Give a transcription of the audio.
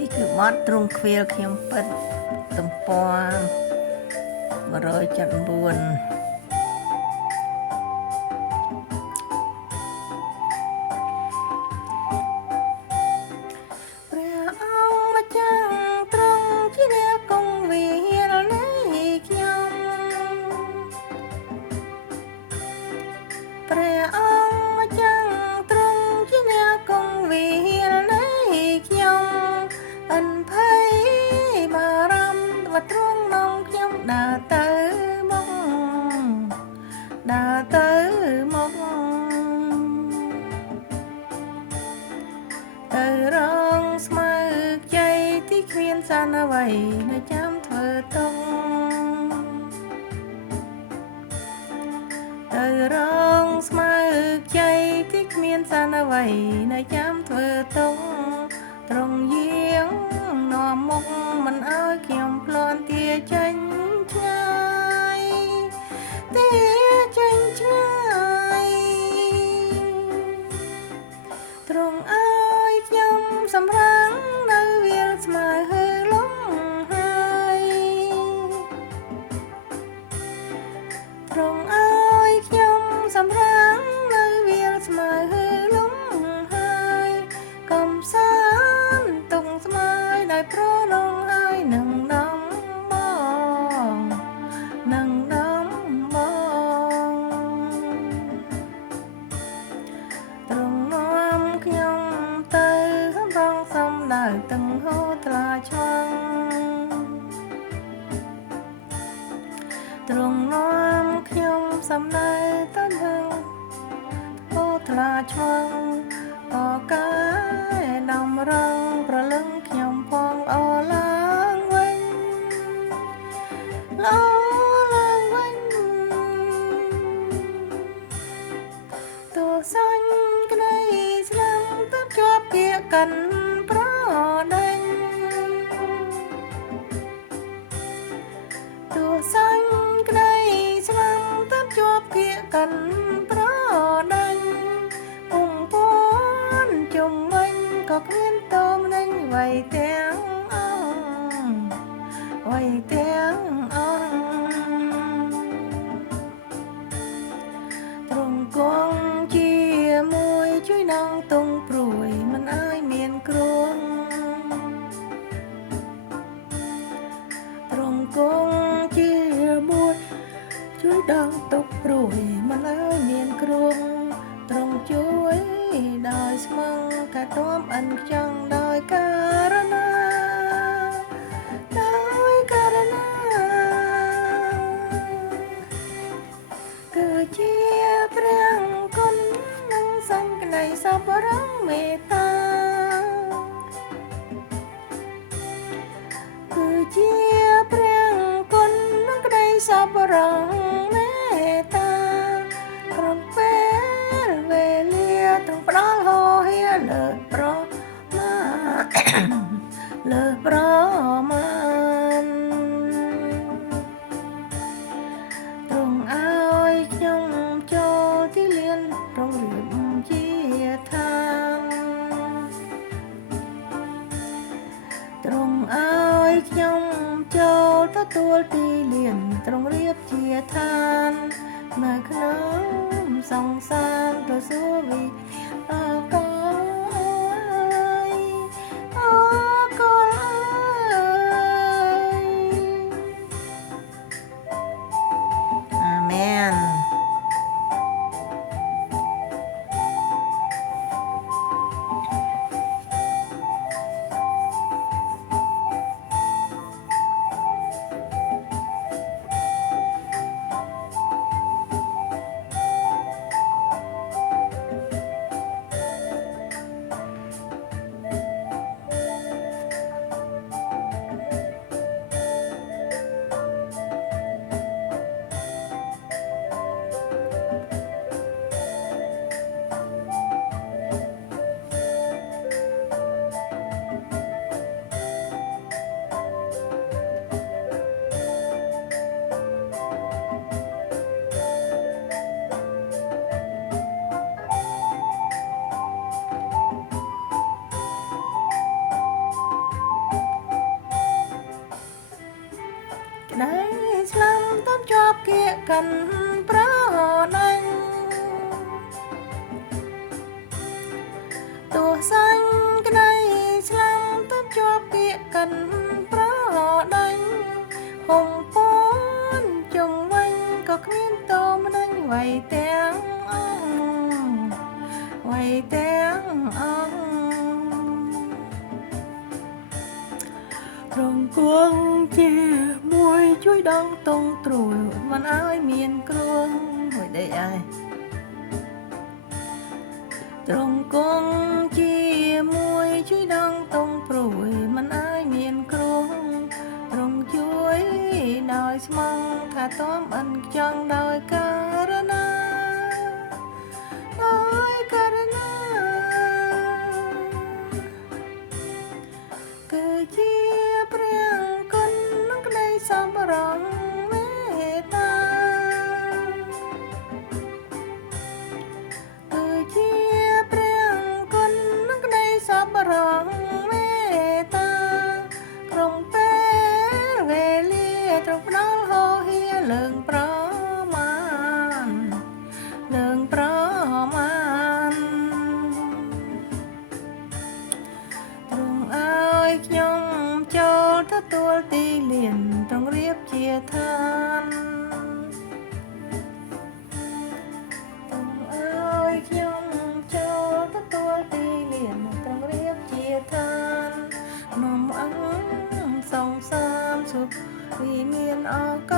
នេះគឺបទទ្រង់ខ្វៀលខ្ញុំពិតទំព័រ179ព្រះអង្គម្ចាស់ទ្រង់ជាអ្នកគង់វាលនៃខ្ញុំអិនភ័យបារម្ភថាទ្រង់នាំខ្ញុំដើរទៅមកទៅរងស្មៅខ្ចីទីគ្មានសានអ្វីនៅចាំធ្វើទុកទៅរងស្មៅខ្ចីទីគ្មានសានអ្វីនៅចាំធ្វើទុកត្រង់យាងនាំមុខមិនឲ្យខ្ញុំភ្លាន់ទាចេញឆ្ងាយទ្រង់ឲ្យខ្ញុំសម្រាំងនៅវាលស្មៅលំហើយទ្រង់ឲ្យខ្ញុំសម្រាំងនៅវាលស្មៅលំហើយកំសាន្តទុកស្មើដោយប្រឡងហើយនឹងដំបងទ្រង់នាំខ្ញុំទៅរងសំដៅទាំងហូរថ្លាឆ្វងទ្រង់នាំខ្ញុំសំដៅទៅនឹងហូរថ្លាឆ្វងអកាយដំរងប្រលឹងខ្ញុំផងអឡើងវិញទោះសាញ់ក្តីស្លាប់ទៅជាប់ពាក្យកាន់ប្រដេញទោះសាញ់ក្តីស្លាប់ទៅជាប់ពាក្យកាន់ប្រដេញពួនជុំវិញក៏គ្មានតោមនឹងអ្វីទាំងអស់ទ្រង់គង់ជាមួយជួយដងទងព្រួយមិនឲ្យមានគ្រោះទ្រង់គង់ជាមួយជួយដងទុកព្រួយមិនឲ្យមានគ្រោះទ្រង់ជួយដោយស្មឹងកាទាំអិនខ្ចង់ដោយការណាគឺជាព្រះគុណនិងសង្ឃនៃសពរងមេត្តាគឺជាព្រះគុណនិងក្តីសពរងមេត្តាក្រុមពេលវេលាទ្រង់ផ្ដល់ហោហៀលើប្រមាណទ្រង់ឲ្យខ្ញុំចូលទីលានរងរៀបជាឋានទ្រង់ឲ្យខ្ញុំចូលទទួលទីលានទ្រង់រៀបជាឋាននៅក្នុងសង្សារទៅសួគ៌វិអកលអាមែន កាន់ប្រដាញ់ទោះសាញ់ក្តីឆ្លាំទៅជាប់ពាក្យកាន់ប្រដាញ់ហុំពន់ជុំវិញក៏គ្មានតោម្ដេចໄວទាំងអង្គរងគួងជាមួយជួយដងតងត្រួយមិនឲ្យមានគ្រោះមួយដេកឯងត្រង់គង់ជាមួយជួយដងតងព្រួយមិនឲ្យមានគ្រោះត្រង់ជួយដោយស្មងថាតំអិនខ្ចង់ដោយករណាគឺជាព្រះគុណនឹងក្តីសម្រងមេត្តាគឺជាព្រះគុណនឹងក្តីសម្រងមេត្តាក្រុមពេលវេលាត្រង់ផ្ដល់ហោហៀលើងប្រមាណទ្រង់ឲ្យខ្ញុំចូលទទួលទីលានទ្រង់រៀបជាឋានទ្រង់ឲ្យខ្ញុំចូលទទួលទីលានទ្រង់រៀបជាឋាននំអង្គសង្សានសុខវិមានអក